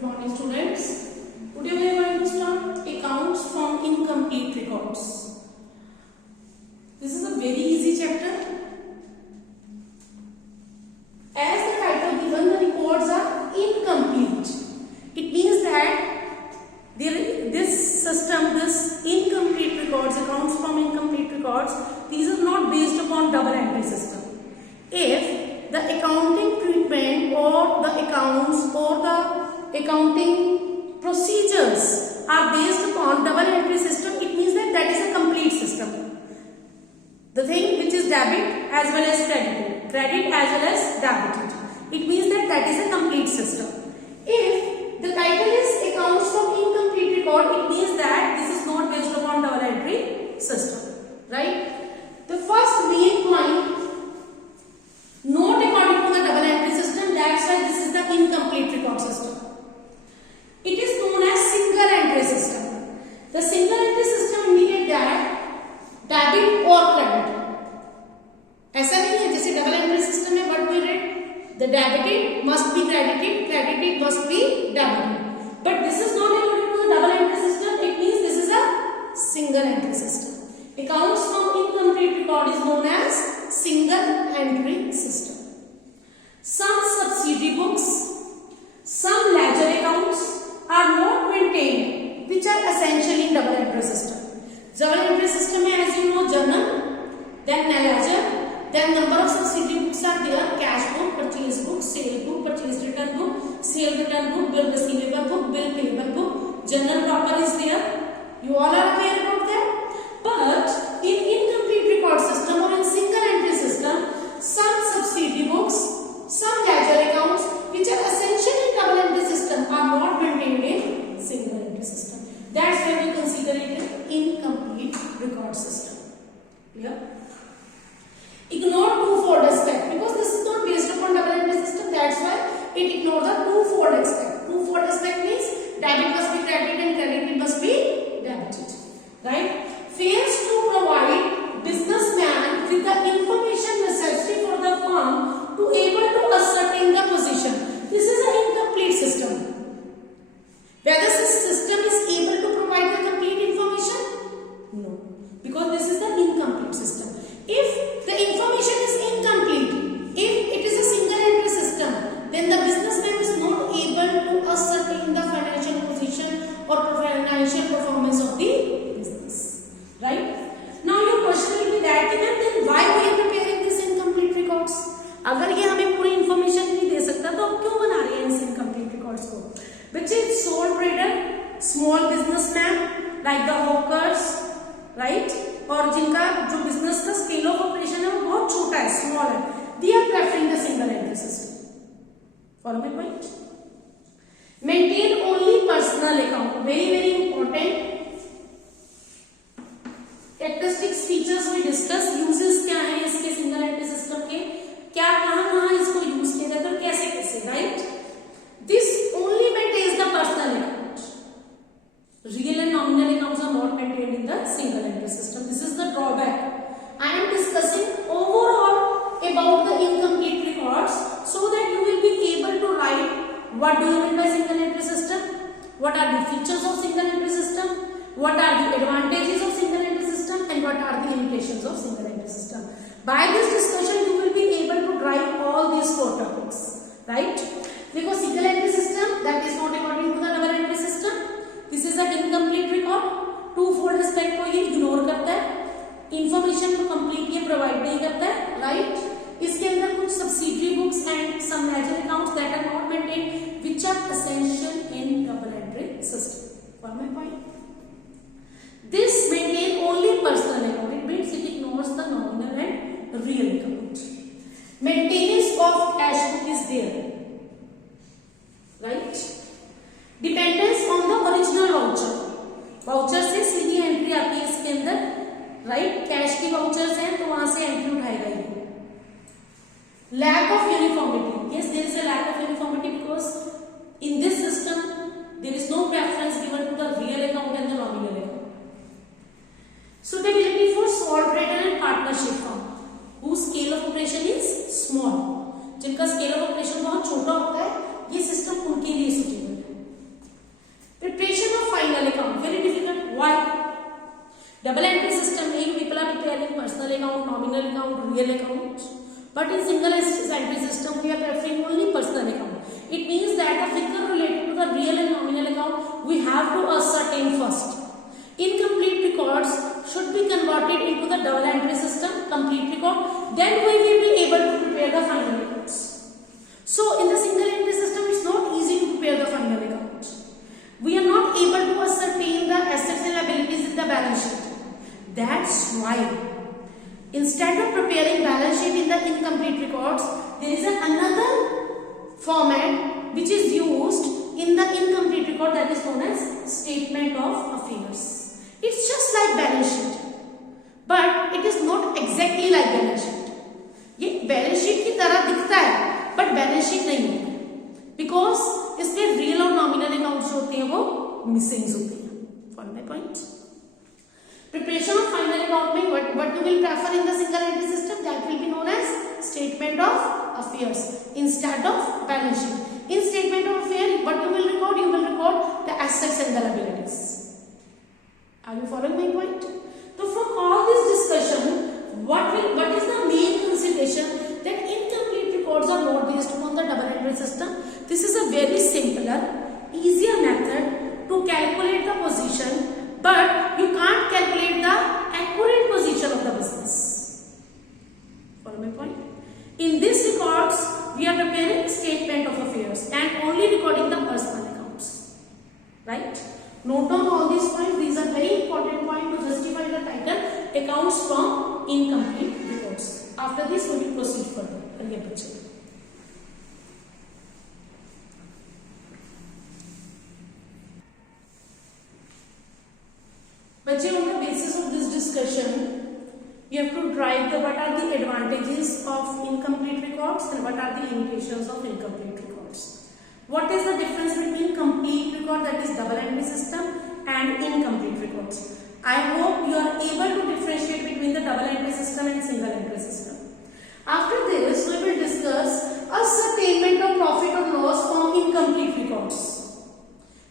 Good morning, students. Today we are going to start accounts from incomplete records. This is a very easy chapter. As the title given, the records are incomplete. It means that this system, this incomplete records, accounts from incomplete records, these are not based upon double entry system. If the accounting treatment or the accounts or the accounting procedures are based upon double entry system, it means that that is a complete system. The thing which is debit as well as credit as well as debited, it means that that is a complete system. If the title is accounts from incomplete record, it means that this is not based upon double entry system, right? The first main point, not according to the double entry system, that's why this is the incomplete record system. It is known as single entry system. The single entry system indicates that debit or credit. ऐसा नहीं है जैसे double entry system में what we read, the debited must be credited, credited must be debited. But this is not according to the double entry system. It means this is a single entry system. Accounts from incomplete record is known as single entry system. Some subsidiary books, some ledger accounts are not maintained, which are essentially in double entry system. Double entry system में as you know journal, then ledger, then number of subsidiary books are there: cash book, purchase book, sale book, purchase return book, sale return book, bill receivable book, bill payable book, journal proper is there. You all are aware about that. But in incomplete record system or in single entry system, some subsidiary books, some ledger accounts which are essential in double entry system are not maintained in single entry system. That's why we consider it an incomplete record system. Clear? Ignore two-fold aspect because this is not based upon double entry system. That's why it ignores the two-fold aspect. Two-fold aspect means debit must be credited and credit must be debited. Right? Fails to provide businessman with the information necessary for the firm to able to ascertain the position. This is an incomplete system. Whether this system is able to provide the complete information? No, because this is the incomplete system. If the information is incomplete, if it is a single entry system, then the businessman is not able to ascertain the financial position or financial performance of the business. Right? Now your question will be that then why we are preparing this incomplete records? अगर ये हमें पूरी information नहीं दे सकता तो हम क्यों बना रहे हैं इस इनकम्प्लीट रिकॉर्ड्स को? बच्चे soul trader, small businessman like the hawkers, right, और जिनका जो बिजनेस का स्केल ऑफ ऑपरेशन है वो बहुत छोटा है, स्मॉल है, they are preferring the single entry system. Follow my point. Maintain only personal account, very very important. Characteristics, features we discuss. Uses क्या है इसके सिंगल एंट्री सिस्टम के, क्या कहां इसको यूज किया जाता है और कैसे कैसे, right? This only maintains the personal account. Real and nominal accounts are not maintained in the single entry system. This is the drawback. I am discussing overall about the incomplete records so that you will be able to write what do you mean by single entry system, what are the features of single entry system, what are the advantages of single entry system, and what are the limitations of single entry system. By this discussion you will be able to drive all these four topics, right? Because single entry system, that is not according to the double entry system. This is an incomplete record. Two-fold aspect को ये ignore करता है, information को complete ये provide नहीं करता है, right? इसके अंदर कुछ subsidiary books and some ledger accounts that are not maintained which are essential in double entry system. For my point, this maintain only personal account. It means it ignores the nominal and real account. Maintenance of cash book is there, right? Dependence on the original voucher. Voucher से सीधी entry आती है इसके अंदर, right? Cash की vouchers हैं तो वहां से एंट्री उठाई गई. Lack of uniformity. Yes, there is a lack of uniformity because in this system there is no preference given to the real account and the nominal account. Suitability for sole trader and partnership firm whose scale of operation is small. जिनका scale of operation बहुत छोटा होता है, ये system उनके लिए suitable है. nominal account, real account. But in single entry system, we are preferring only personal account. It means that the figure related to the real and nominal account, we have to ascertain first. Incomplete records should be converted into the double entry system, complete record. Then we will be able to prepare the final records. So in the single entry system, it's not easy to prepare the final account. We are not able to ascertain the assets and liabilities in the balance sheet. That's why instead of preparing balance sheet in the incomplete records, there is another format which is used in the incomplete record, that is known as statement of affairs. It's just like balance sheet, but it is not exactly like balance sheet. ये balance sheet की तरह दिखता है but balance sheet नहीं होता है, because इसमें real और नॉमिनल अकाउंट्स होते हैं वो मिसिंग होते हैं. Follow my point. Preparation of final account में what you will prefer in the single entry system, that will be known as statement of affairs instead of balance sheet. In statement of affairs, what you will record? You will record the assets and the liabilities. Are you following my point? So from all this discussion, what is the main consideration? That incomplete records are not based upon the double entry system. This is a very simpler, easier method to calculate the position. But you can't calculate the accurate position of the business. Follow my point? In this records, we are preparing statement of affairs and only recording the personal accounts. Right? Note down all these points. These are very important points to justify the title accounts from incomplete records. After this, we will proceed further. But on the basis of this discussion, you have to drive what are the advantages of incomplete records and what are the limitations of incomplete records. What is the difference between complete record, that is double entry system, and incomplete records? I hope you are able to differentiate between the double entry system and single entry system. After this, we will discuss ascertainment of profit or loss from incomplete records.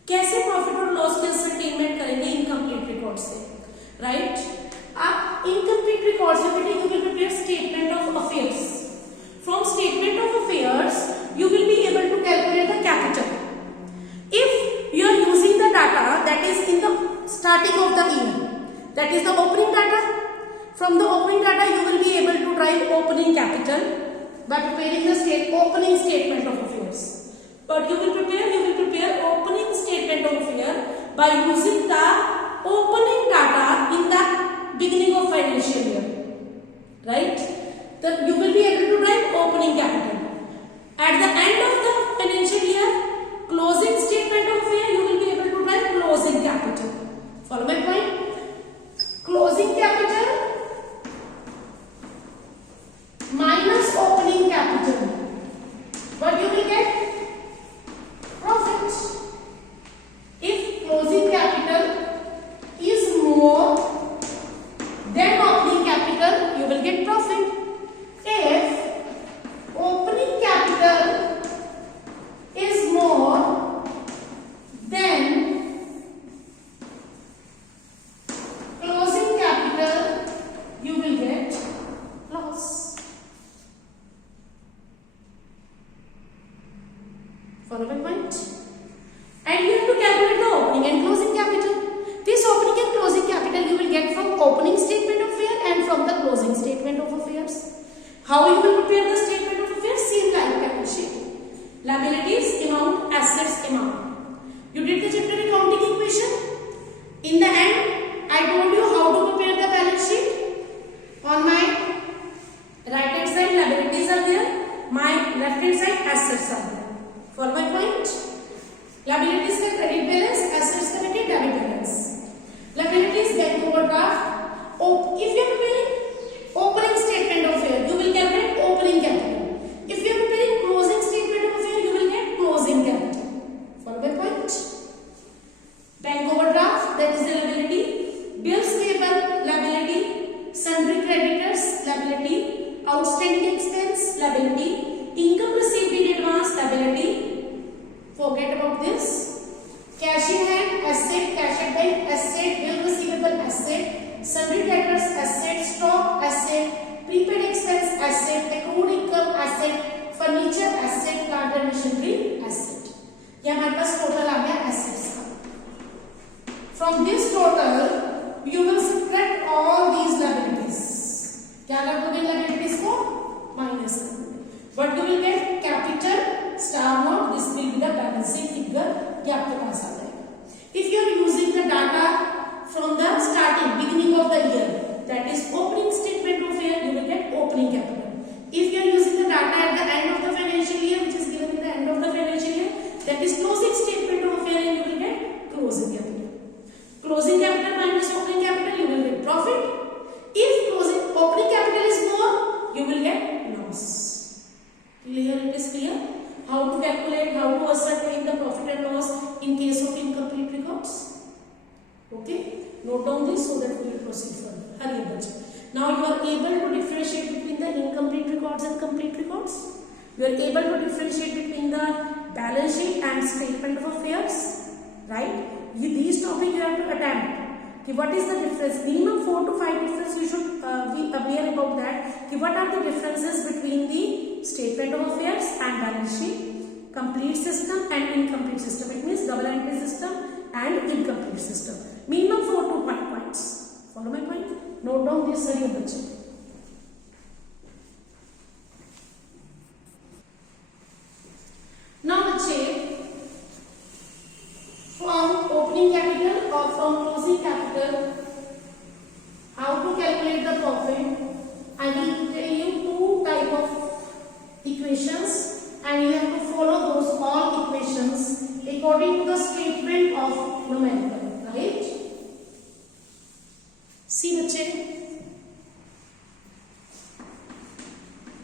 कैसे profit और loss के ascertainment करेंगे incomplete record से, राइट? आप incomplete record से बेटे you will prepare statement of affairs. From statement of affairs you will be able to calculate the capital. If you are using the data that is in the starting of the year, that is the opening data. From the opening data you will be able to drive opening capital by preparing the opening statement of affairs. But you will prepare opening statement of affairs by using the opening data in the beginning of financial year, right? Then you will be able to write opening capital. At the end of the financial year, closing statement of affairs, you will be able to write closing capital. Follow my point? Closing capital minus opening capital, what you will get? Profit. If closing capital is more than opening capital, you will get profit. If opening capital is more than closing capital, you will get loss. Follow my point? And you have to calculate the opening and closing capital. This opening and closing capital you will get from opening statement of affairs and from the closing statement of affairs. How you will prepare the statement of affairs? Same like balance sheet. Liabilities amount, assets amount. You did the chapter accounting equation. In the end, I told you how to prepare the balance sheet. On my right hand side, liabilities are there. My left hand side, assets are there. Follow my point? Liabilities का credit balance, assets का बेटे debit balance. Liabilities bank overdraft. If you are preparing opening statement of affairs, you will calculate opening capital. If you are preparing closing statement of affairs, you will get closing capital. Follow my point? Bank overdraft, that is the liability. Bills payable, liability. Sundry creditors, liability. Outstanding expense, liability. Income receivable, हमारे पास total आ गया assets का। From this total you will subtract all these liabilities. क्या कर दोगे liabilities को? Minus कर दोगे। But you will get capital star not, this will be the balance sheet figure, ये आपके पास आ जाएगा। If you are using the data from the starting beginning of the year, that is opening statement of year, you will get opening capital. If you are using the data at the end of the financial year, which is given in the end of the financial year, that is closing statement of year, and you will get closing capital. Closing capital minus opening capital, you will get profit. If opening capital is more, you will get loss. Clear? It is clear how to calculate, how to ascertain the profit and loss in case of incomplete records. Okay, note down this so that we will proceed further. Hurry up. Now you are able to differentiate between the incomplete records and complete records. You are able to differentiate between the balance sheet and statement of affairs, right? These topics you have to attempt. Okay, what is the difference? Minimum 4 to 5 difference you should be aware about that. Okay, what are the differences between the statement of affairs and balance sheet, complete system and incomplete system? It means double entry system and incomplete system. Minimum 4 to 5 points. Follow my point? Note down this, hurry up बच्चे. Now बच्चे, from opening capital or from closing capital, how to calculate the profit? I will tell you two type of equations, and you have to follow those all equations according to the statement of numerical, right? See बच्चे,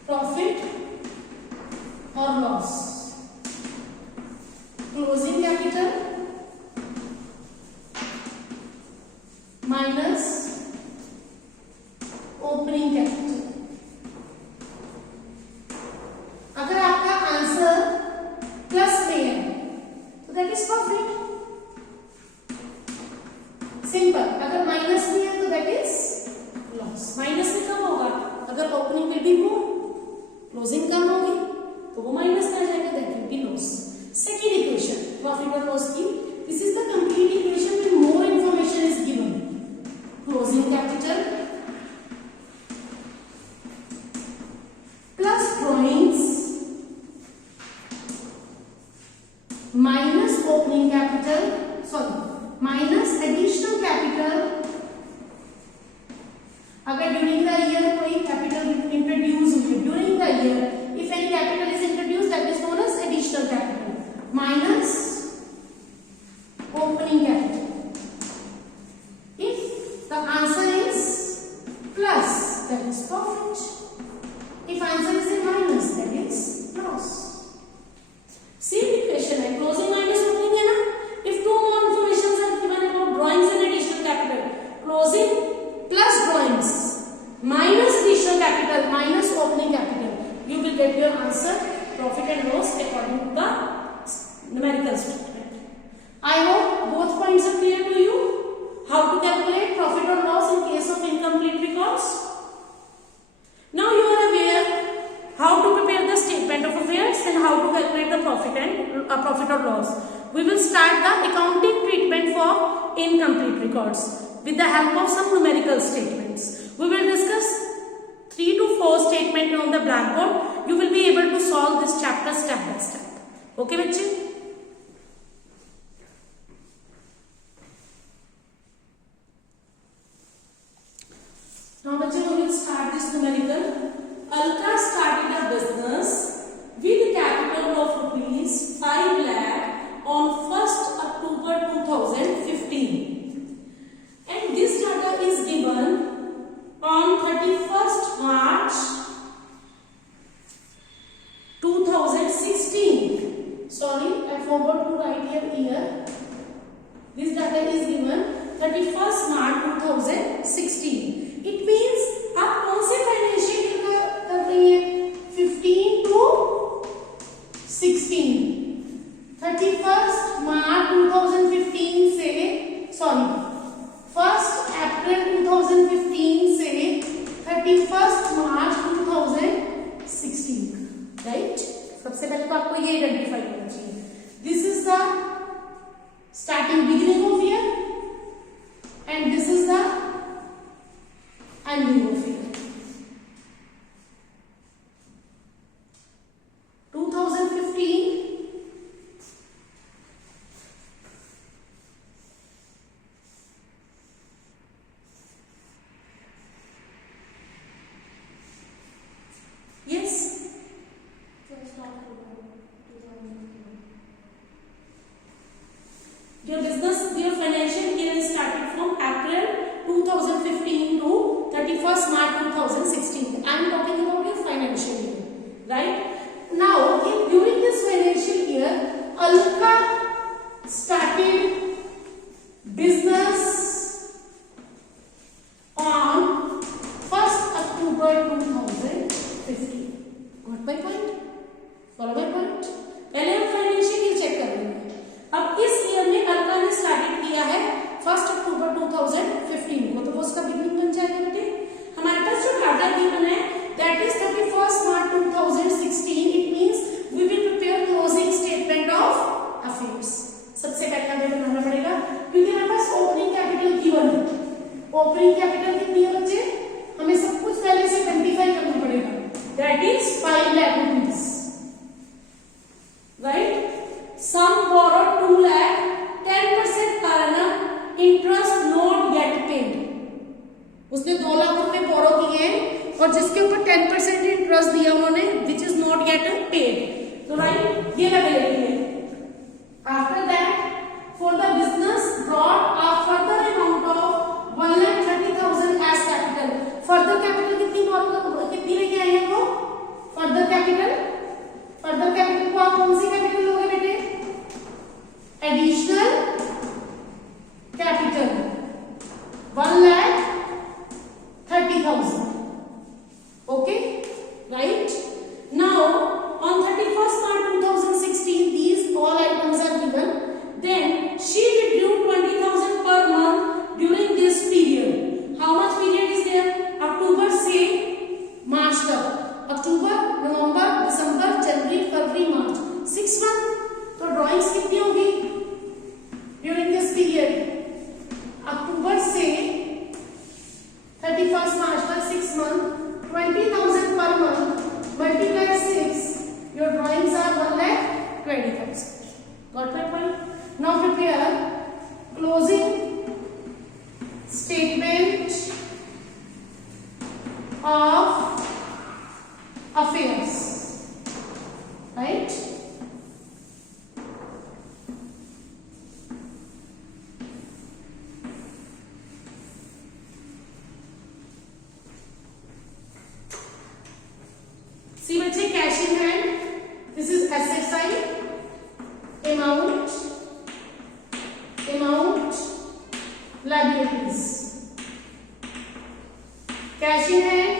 profit or loss, closing capital minus opening capital. अगर आपका answer plus में है तो that is profit, simple. अगर minus में है तो दैट इज लॉस. माइनस में कम होगा अगर opening will be more, closing कम होगी तो वो माइनस में आ जाएगा, that will be loss. Second equation profit और लॉस की, this is the complete equation with more information is given. Closing capital plus drawings minus opening capital, minus additional capital. अगर during the year कोई capital introduce हुई during the year, if any capital is introduced, that is known as additional capital, minus opening capital. If the answer is plus, that is profit. If answer is in minus, that is loss. Same equation है, closing minus opening है ना. If two more informations are given about drawings and additional capital, closing plus drawings minus additional capital minus opening capital, you will get your answer profit and loss according to the numerical statement. I hope both points are clear to you. How to calculate profit or loss in case of incomplete records. Now you are aware how to prepare the statement of affairs and how to calculate the profit or loss. We will start the accounting treatment for incomplete records with the help of some numerical statements. We will discuss 3 to 4 statements on the blackboard. You will be able to solve this chapter step by step. Okay बच्चे? Now बच्चे, we will start this numerical. Alka started a business with capital of rupees 5 lakh on 1st October 2015, and this data is given on 31st March 2016. Sorry, I forgot to write here year. This data is given 31st March 2016. It means आप कौन से financial year कर रही है? 15 to 16. 31st March 2015 से, sorry 1st April 2015 से 31st March 2016, right? सबसे पहले तो आपको ये आइडेंटिफाई करना चाहिए. This is the starting beginning of year and this is the ending of year. 2015 yes. Your business, your financial year is started from April 2015 to 31st March 2016. I am talking about your financial year, right? Now, during this financial year, Alka started business on 1st October 2015. Got my point? Follow my point? पहले हम financial year check कर लेंगे. अब इस year में अलका ने started किया है 1 अक्टूबर 2015 को, तो वो उसका बिगिनिंग बन जाएगा बेटे. हमारे पास जो डाटा गिवन है that is 31st March 2016. It means we will prepare closing statement of affairs. सबसे पहले हमें बनाना पड़ेगा क्योंकि हमारे पास ओपनिंग कैपिटल गिवन है. ओपनिंग कैपिटल कितनी है बच्चे? हमें सब कुछ पहले से क्वांटिफाई करना पड़ेगा. That is 5 lakh rupees, right. Some borrowed 2 lakh, 10% per annum, interest not yet paid. उसने 2 लाख रुपए बोरो किए हैं और जिसके ऊपर 10% इंटरेस्ट दिया उन्होंने, which is not yet paid. तो राइट ये लगे लेंगे. After that, for the business brought a further amount of 1,30,000 as capital. Further capital कितनी लेके आए हैं वो? Further capital को आप कौन सी कैपिटल लोगे बेटे? Additional capital 1,30,000. Okay, right. Now on 31st March 2016 these all items are given. Then she withdrew 20,000 per month during this period. How much period is there? अक्टूबर से मार्च तक. अक्टूबर, नवंबर, दिसंबर, जनवरी, फरवरी, मार्च, 6 मंथ. तो ड्राइंग्स कितनी होगी ड्यूरिंग दिस पीरियड? अक्टूबर से 31st मार्च तक 6 month. 20,000 पर month multiply 6. Your drawings are 1,20,000. Got my point? Now prepare closing statement of affairs, right? See बच्चे, cash in hand, this is asset side. Amount, liabilities. Cash in hand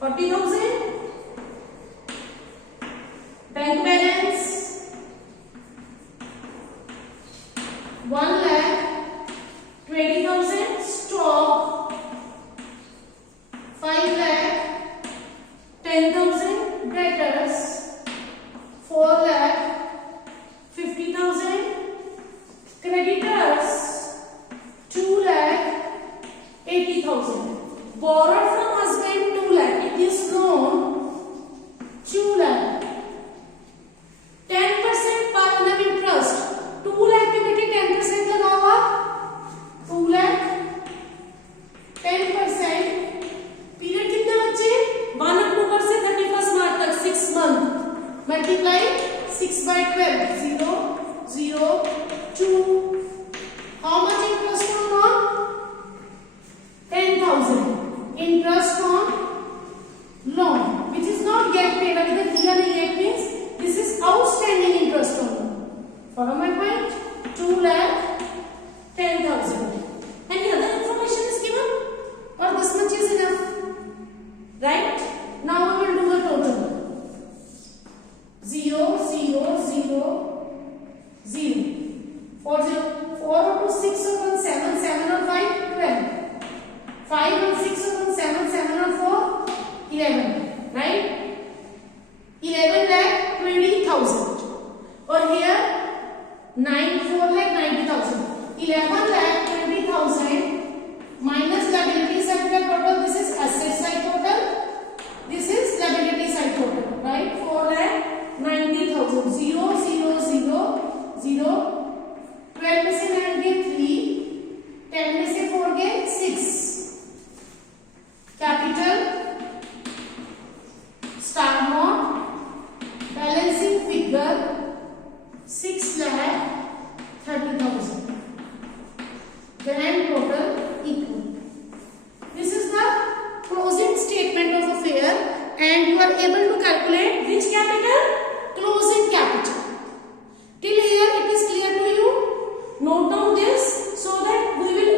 40,000. Bank balance 1,20,000. Stock 5,10,000. Debtors 4,50,000. Creditors 2,80,000. Borrowed from husband 2 lakh. It is loan 2 lakh. 10% per annum interest. 2 lakh पे बेटे 10% लगा हुआ. 2 lakh 10%. Period कितने बच्चे? 1 अक्टूबर से 31st मार्च तक 6 month. Multiply 6 by 12. 0 0 2. How much interest on loan? 10,000. Interest on loan which is not yet paid. अभी तक दिया नहीं है. It means this is outstanding interest on loan. Follow my point? 2,10,000. Any other information is given or this much is enough? Right? Now we will do the total. 0 0 0 0. 4 0 4 to 6 upon 7 7 or 5 12. 5 and 6 upon 7 7 or 4 11, right? 11 lakh capital, closing capital. Till here it is clear to you. Note down this so that we will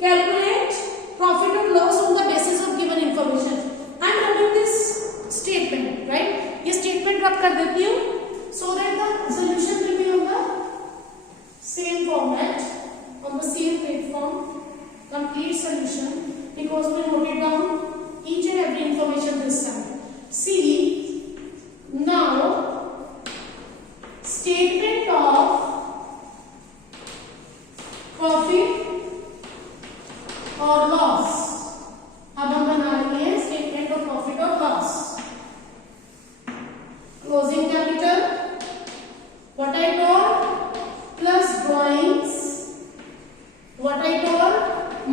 calculate profit or loss on the basis of given information. I am having this statement, right? ये statement drop कर देती हूँ so that the solution will be on the same format, on the same platform, complete solution, because we note it down each and every information this time. See, now statement of profit और loss अब हम बना रहे हैं statement of profit और loss. Closing capital what I told plus drawings what I told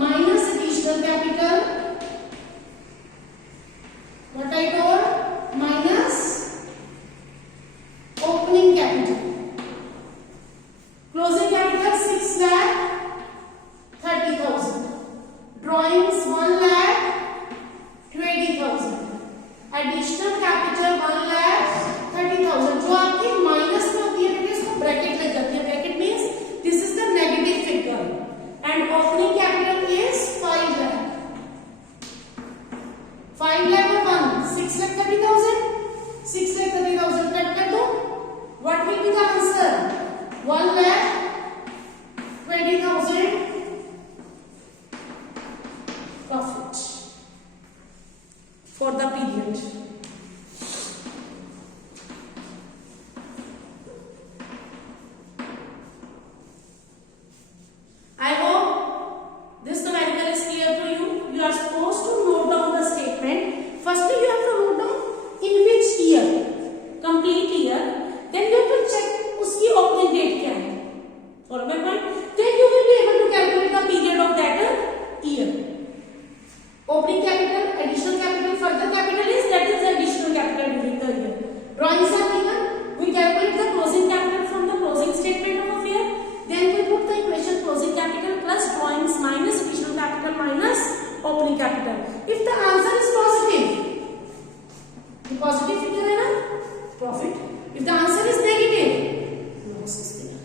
minus additional capital what I told minus opening capital. Closing capital 6,30,000. Drawings 1,20,000. Additional capital 1,30,000. जो आपकी minus में होती है बेटे इसको ब्रैकेट लग जाती है. Bracket means this is the negative figure and opening capital is 5 lakh. 5 lakh और 1 6,30,000. 6,30,000 कट कर दो. What will be the answer? 1,20,000 profit for the period. I hope this numerical is clear to you. You are supposed to note down the statement. Firstly, you have to note down in which year, complete year. Then you have to check उसकी opening date क्या है. Follow my point? Then you will be able to calculate the period of that year. Opening capital, additional capital, further capital is that is the additional capital during the year. Drawings are given. We calculate the closing capital from the closing statement of affair. Then we put the equation closing capital plus drawings minus additional capital minus opening capital. If the answer is positive, the positive figure है ना profit. If the answer is negative, loss is there.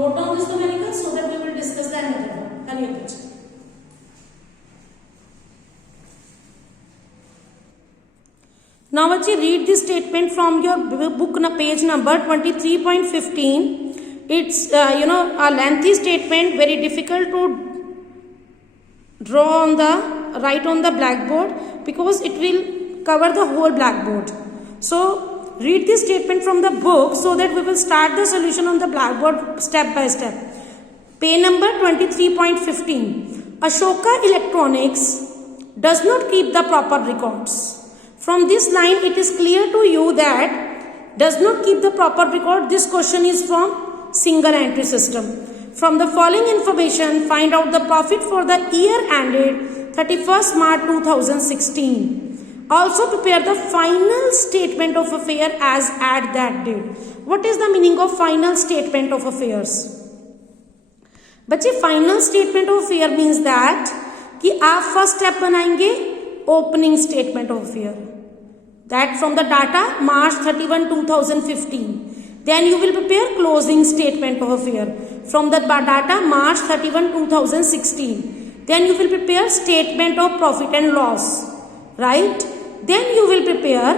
Note down this numerical so that we will discuss the another one. Any question? Now बच्चे read this statement from your book page number 23.15. It's a lengthy statement, very difficult to draw on the write on the blackboard because it will cover the whole blackboard. So read this statement from the book so that we will start the solution on the blackboard step by step. Page number 23.15. Ashoka Electronics does not keep the proper records. From this line, it is clear to you that does not keep the proper record. This question is from single entry system. From the following information, find out the profit for the year ended 31st March 2016. Also prepare the final statement of affair as at that date. What is the meaning of final statement of affairs? बच्चे final statement of affair means that कि आप first step बनाएंगे opening statement of affair. That from the data March 31, 2015. Then you will prepare closing statement of affair from the data March 31, 2016. Then you will prepare statement of profit and loss, right? Then you will prepare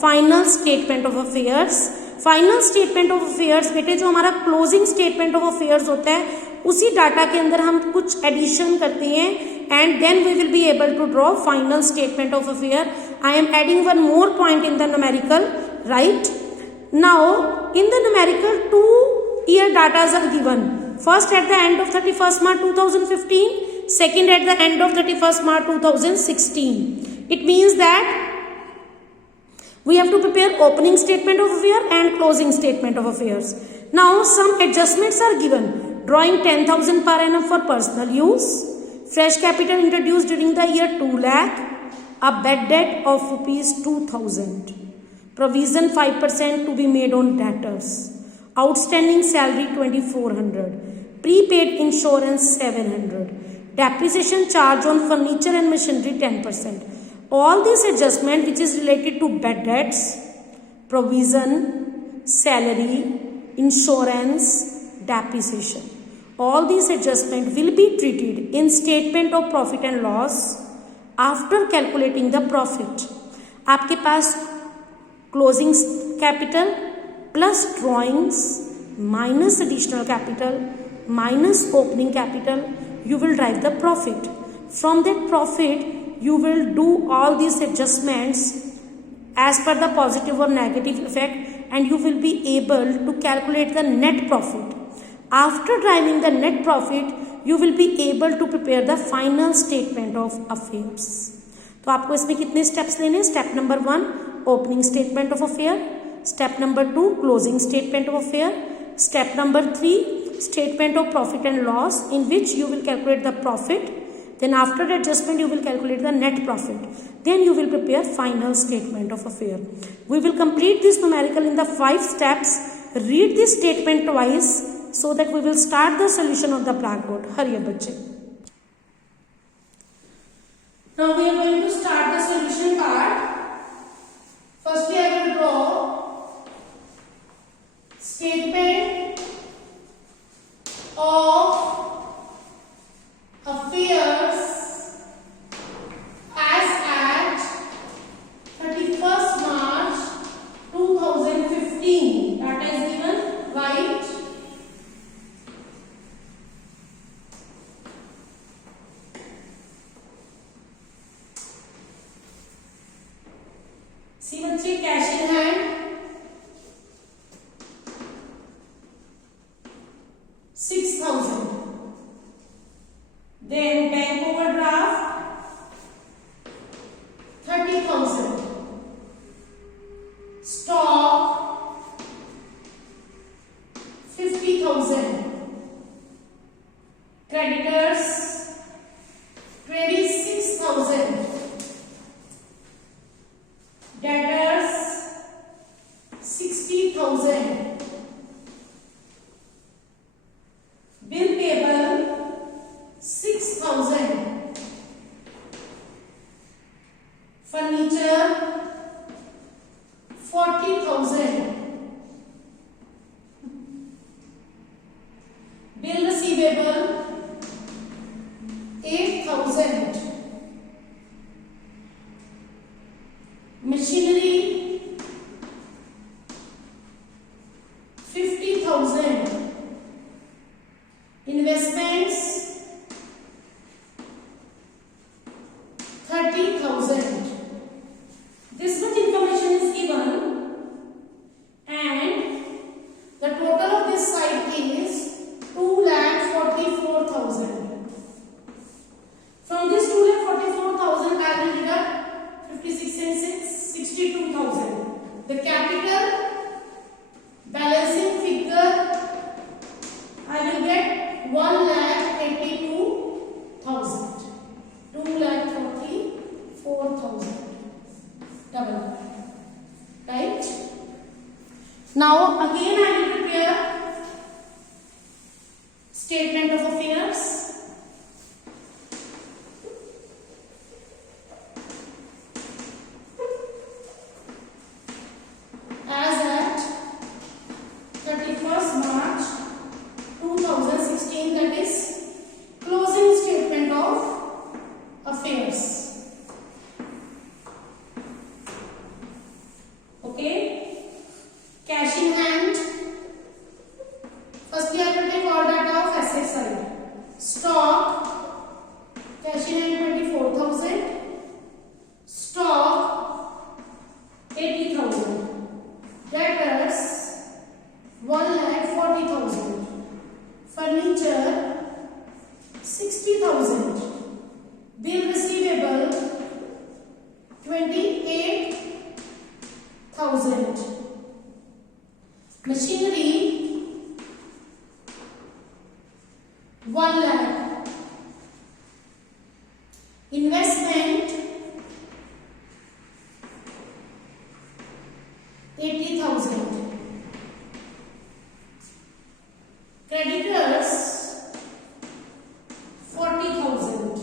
final statement of affairs. Final statement of affairs बेटे जो हमारा closing statement of affairs होता है उसी data के अंदर हम कुछ एडिशन करते हैं and then we will be able to draw final statement of affair. I am adding one more point in the numerical, right? Now in the numerical 2 year data are given. First at the end of 31st March 2015, second at the end of 31st March 2016. It means that we have to prepare opening statement of affair and closing statement of affairs. Now some adjustments are given. Drawing 10,000 per annum for personal use. Fresh capital introduced during the year 2 lakh. A bad debt of rupees 2,000. Provision 5% to be made on debtors. Outstanding salary 2,400. Prepaid insurance 700. Depreciation charge on furniture and machinery 10%. All this adjustment which is related to bad debts, provision, salary, insurance, depreciation. All these adjustments will be treated in statement of profit and loss after calculating the profit. आपके पास closing capital plus drawings minus additional capital minus opening capital, you will derive the profit. From that profit, you will do all these adjustments as per the positive or negative effect, and you will be able to calculate the net profit. After deriving the net profit, you will be able to prepare the final statement of affairs. तो आपको इसमें कितने steps लेने हैं? Step number 1 opening statement of affair, step number 2 closing statement of affair, step number 3 statement of profit and loss in which you will calculate the profit. Then after the adjustment you will calculate the net profit. Then you will prepare final statement of affair. We will complete this numerical in the 5 steps. Read this statement twice so that we will start the solution of the blackboard. Hurry up bachche. Now we are going to start the solution part. Firstly I will draw statement of affairs as at 31st March 2015. That is given right. See बच्चे, cash in hand 6,000. Then bank overdraft 30,000. Stock 50,000. Creditors 26,000. Debtors 60,000. Bill payable 6,000. Furniture 40,000. Bill receivable 8,000. Machinery 50,000. Investments 30,000. This much information is given, and the total of this side is 2,44,000. From this 2,44,000, I will deduct 56 and 6, 62,000. The capital balancing figure I will get 1,82,000. 2,44,000. Double. Right? Now again I will prepare statement of affairs. As at 31st March 2016, that is closing statement of affairs. Okay, cash in hand. Firstly I will take all data of asset side. Stock, cash in hand 24,000. Stock 80,000. Debtors 1,40,000. Furniture 60,000. Bill receivable 28,000. Machinery 1 lakh. Investment 80,000. Creditors 40,000.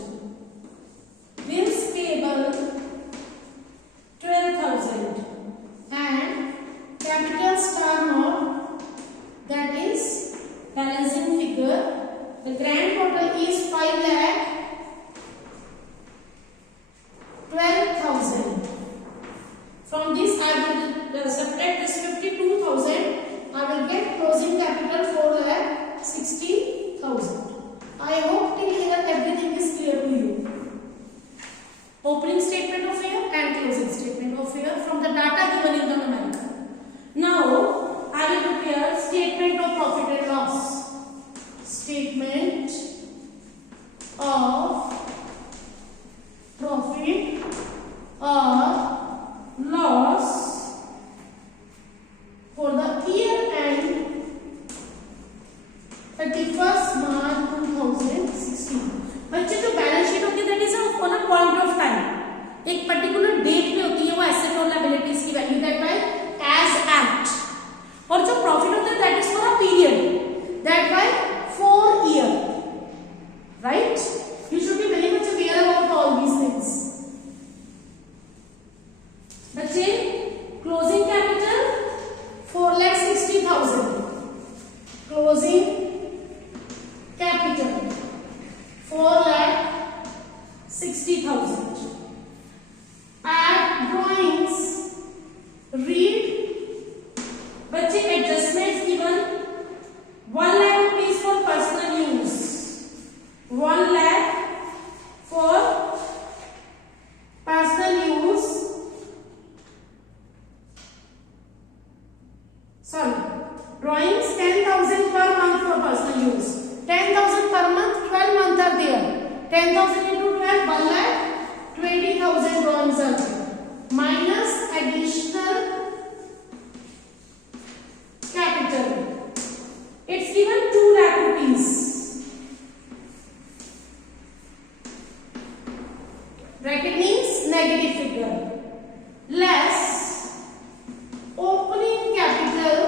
Bills payable 12,000. And bracket closing capital 4,60,000. I hope till here everything is clear to you. Opening statement of year and closing statement of year from the data given in the numerical. Now I will prepare statement of profit and loss. Statement of profit or loss for the year end 31st March 2016. बच्चे जो balance sheet होती है that is on a point of time, एक particular date पे होती है वो asset और लायबिलिटीज की value that by as at, और जो प्रॉफिट होता है that is for a period that by 4 year, right? You should be very much aware about all these things. बच्चे closing capital 4,60,000, closing capital 4,60,000. Add drawings. Read. बच्चे adjustments given 1 lakh rupees for personal use. 1 lakh for personal use. Sorry. Drawings 10,000 per month for personal use. 10,000 per month, 12 months are there. 10,000 into 12, 1,20,000 drawings are there. Minus additional capital. It's given 2 lakh rupees. Bracket means negative figure. Less opening capital.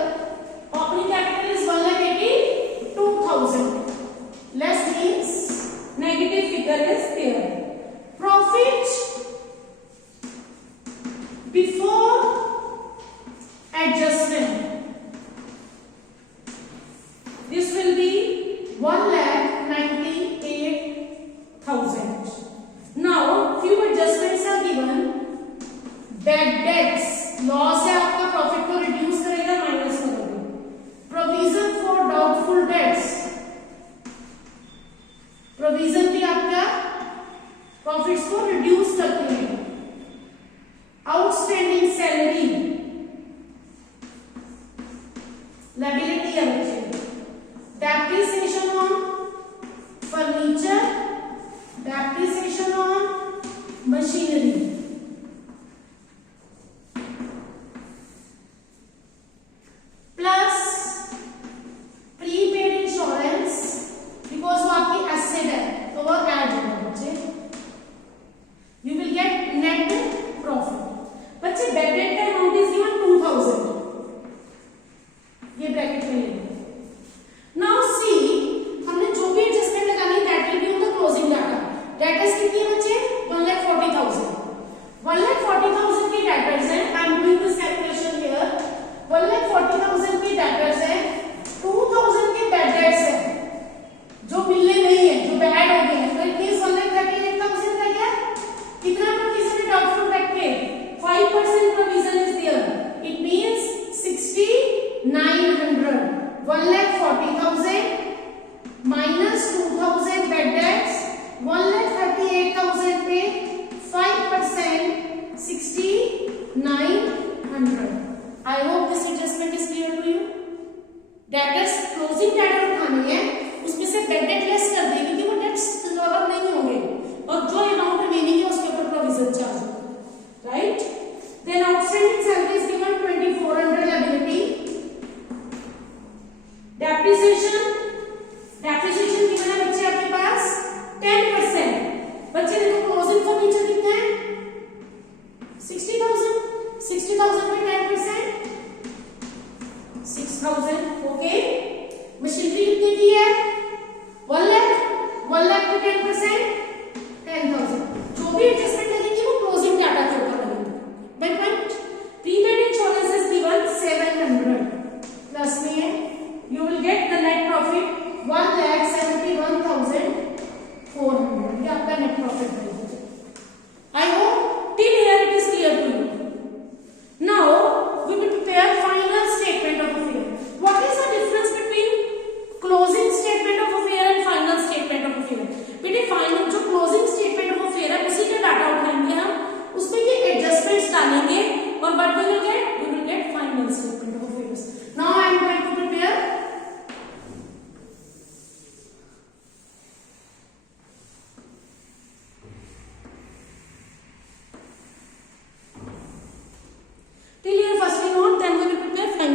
Opening capital is 1,82,000. Less means negative figure is there. Profit before adjustment. This will be 1,98,000. Now few adjustments are given. Bad debts, loss है आपका, profit को reduce करेगा, minus करोगे. Provision for doubtful debts, provision भी आपका profits को reduce करते हैं. आउटस्टैंडिंग सैलरी लायबिलिटी है बच्चे. Depreciation on furniture, depreciation on machinery. Plus prepaid insurance, because वो आपकी एसेट है तो वो ऐड होगा बच्चे. You will gate net profit. बच्चे बैड डेट का अमाउंट इज गिवन 2,000. ये ब्रैकेट में लेंगे. नाउ सी, हमने जो भी एडजस्टमेंट लगानी that will be on the closing data. Debtors कितनी है बच्चे? 1,40,000. 1,40,000 की डेटर्स है. I am doing this calculation here. 1,40,000 की डेटर्स है. 2,000 के बैड डेट्स है जो मिलने नहीं है, जो बैड हो गए हैं. तो इट मींस 1,38,000 रह गया. कितना प्रोविजन है डाउटफुल डेट पे? 5% provision is there. It means 6,900. 1,40,000 minus 2,000 bad debts. 1,38,000 पे 5%, 6,900. I hope this adjustment is clear to you. Debtors closing debtor उठानी है, उसमें से bad debt लेस कर देंगे क्योंकि वो debts कवर नहीं होंगे, और जो अमाउंट रिमेनिंग है उसके ऊपर प्रोविजन चार्ज होगा, right? Then outstanding salary is given 2,400 liability. Depreciation given है बच्चे आपके पास 10%. बच्चे देखो क्लोजिंग फर्नीचर कितना है? 60,000. 60,000 पे 10%, 6,000. ओके. मशीनरी कितने की है? 1 लाख. 1 लाख पे 10%, 10,000.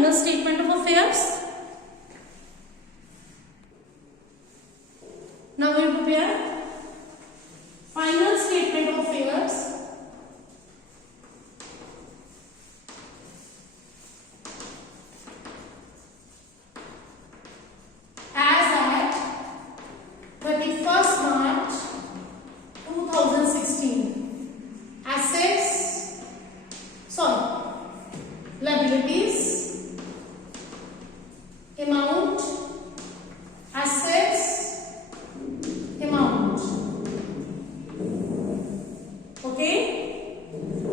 final statement of affairs. Now we prepare final statement of affairs. As at 31st March 2016, liabilities, amount, assets, amount. Okay,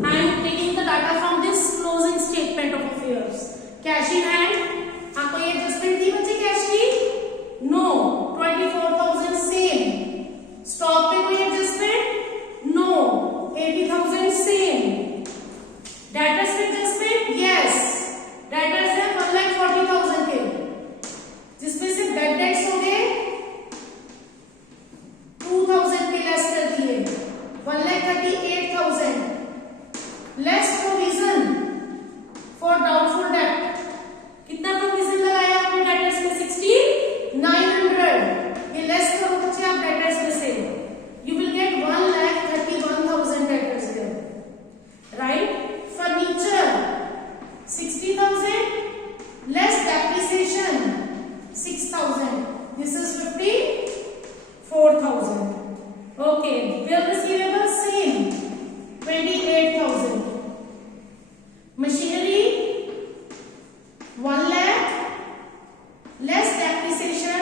I am taking the data from this closing statement of affairs. Cash in hand, आपको ये adjustment दी बच्चे cash की? No, 24,000 same. Stock पे कोई adjustment? No, 80,000 same. Debtors पे adjustment? Yes. Debtors है 1,40,000 के, जिसमें से bad debts हो गए 2,000 के लेस कर दिए, 1,38,000. Less provision for doubtful debt. कितना प्रोविजन लगाया आपने डेटर्स में? 16,900. ये लेस करो बच्चे आप डेटर्स में से. You will get 1,31,000 debtors there. Right? Furniture 60,000 less depreciation 6,000. This is 54,000. Okay, bill receivable same 28,000. Machinery 1 lakh less depreciation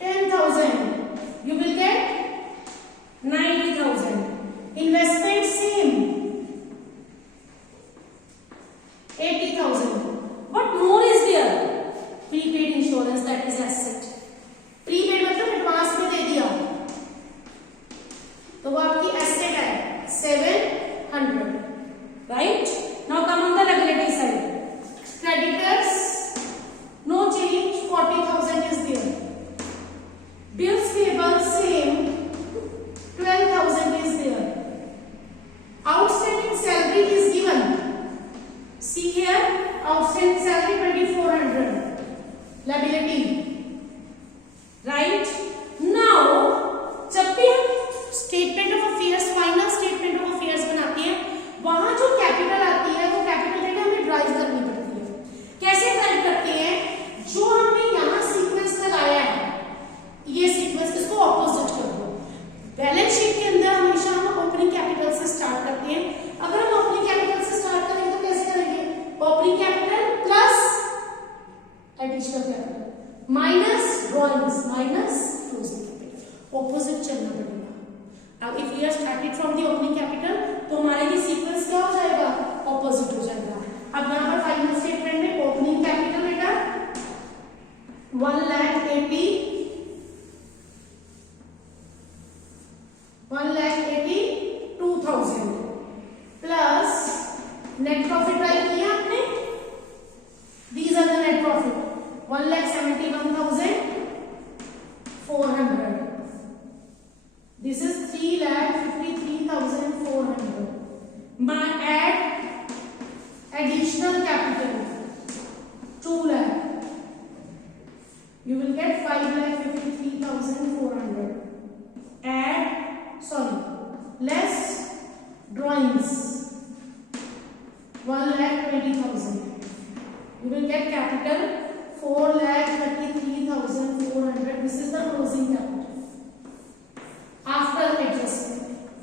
10,000. You will get 90,000. Investment same 80,000. What more is there? Prepaid insurance, that is asset. Prepaid मतलब advance में दे दिया, तो वो आपकी asset है 700. Right? Now come on the liability side. Creditors, no change, 40,000 is there. Bills payable same, 12,000 is there. Outstanding salary is given. See here, outstanding salary 2,400. Liability. Right? Now, जब भी हम statement of affairs, final statement of affairs बनाते हैं, वहां जो capital आती है, वो कैपिटल डेटा हमें ड्राइव करनी पड़ती है. कैसे ड्राइव करते हैं? जो हमने यहाँ सीक्वेंस लगाया है, ये सीक्वेंस, इसको ऑपोजिट कर दो. बैलेंस शीट के अंदर हमेशा हम ओपनिंग कैपिटल से स्टार्ट करते हैं. अगर हम ओपनिंग कैपिटल से स्टार्ट करेंगे तो कैसे करेंगे? Opening capital plus additional capital minus drawings minus closing capital. Opposite चलना पड़ेगा. अब if we are started from the opening capital, तो हमारे ये सीक्वेंस क्या हो जाएगा? ऑपोजिट हो जाएगा. अब यहाँ पर फाइनल स्टेटमेंट में ओपनिंग कैपिटल बेटा 1,82,000 प्लस नेट प्रॉफिट ड्राइव किया आपने. These are the net profit 1,71,400. This is 3,53,400. Add additional capital 2 lakh. You will get 5,53,400. Less drawings 1,20,000. You will get capital 4,33,400. This is the closing capital after adjustment.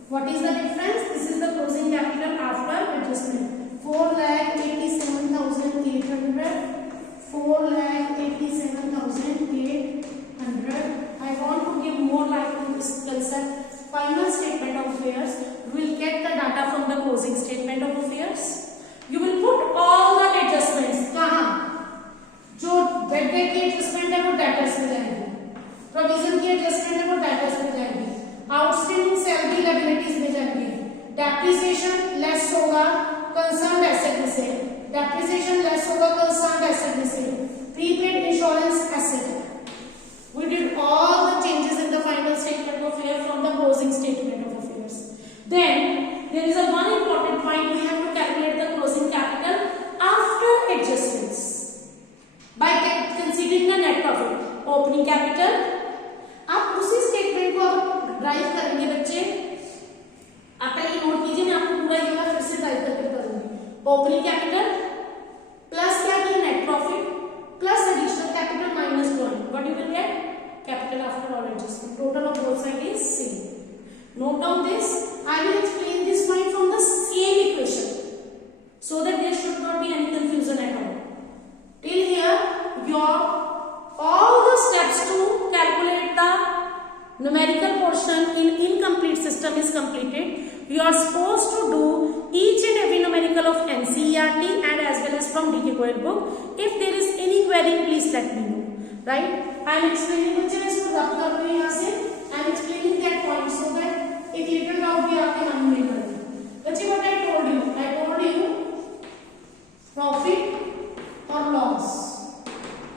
What is the difference? This is the closing capital after adjustment. 4,87,800. 4,87,800. I want to give more light to this concept. Final statement of affairs. We will get the data from the closing statement of affairs. You will put all the adjustments. कहाँ? जो bed date की adjustment है वो debtors में जाएगी. Provision की closing capital plus क्या किया net profit plus additional capital minus drawing, what you will gate capital after all adjustment. Total of both sides is same. Note down this. I will explain this point from the same equation so that there should not be any confusion at all. Till here, your all the steps to calculate the numerical portion in incomplete system is completed. You are supposed to do each and every numerical of NCERT and as well as from DK Coil book. If there is any query, please let me know. Right? I am explaining बच्चे मैं इसको रब कर रही हूँ यहाँ से. I am explaining that point so that एक little doubt भी आपके मन में नहीं बचे. बच्चे what I told you profit or loss,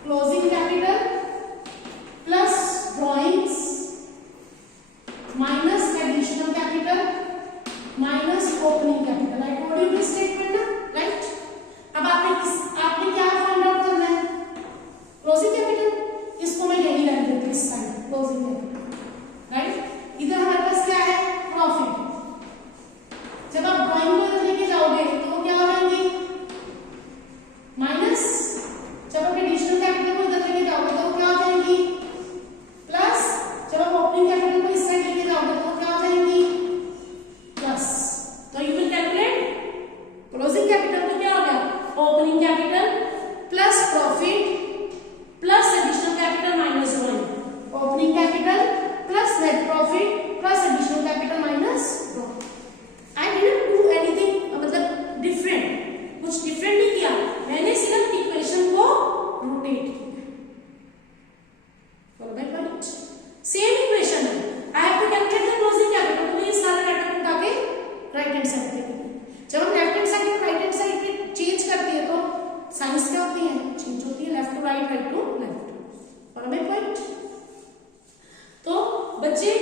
closing capital plus drawings minus additional capital minus opening capital. I told you this statement ना, right? अब आपने क्या फाइंड आउट करना है? Closing capital. इसको मैं यही रख देती हूँ इस साइड क्लोजिंग कैपिटल, राइट. इधर हमारे पास क्या है? प्रॉफिट. जब आप ड्राइंग को इधर लेके जाओगे तो क्या हो जाएंगे? माइनस. जब आप एडिशनल कैपिटल को इधर लेके जाओगे तो क्या हो जाएंगी? प्लस. जब आप ओपनिंग कैपिटल को इस साइड लेके जाओगे तो क्या हो जाएंगी? प्लस. तो you will calculate closing capital को क्या हो गया? Opening capital plus profit plus additional capital minus drawing. Opening capital plus net profit plus additional capital minus drawing. I didn't do anything मतलब different. कुछ different नहीं किया. मैंने सिर्फ equation को rotate किया. Follow my point. Same equation है. I have to calculate the closing capital. तो ये सारा डाटा उठा के right hand side पे करेंगे. जब हम left hand side और right hand side पे change करते हैं तो साइंस क्या होती है? चेंज होती है. Left to right, right to left. Follow my point. तो बच्चे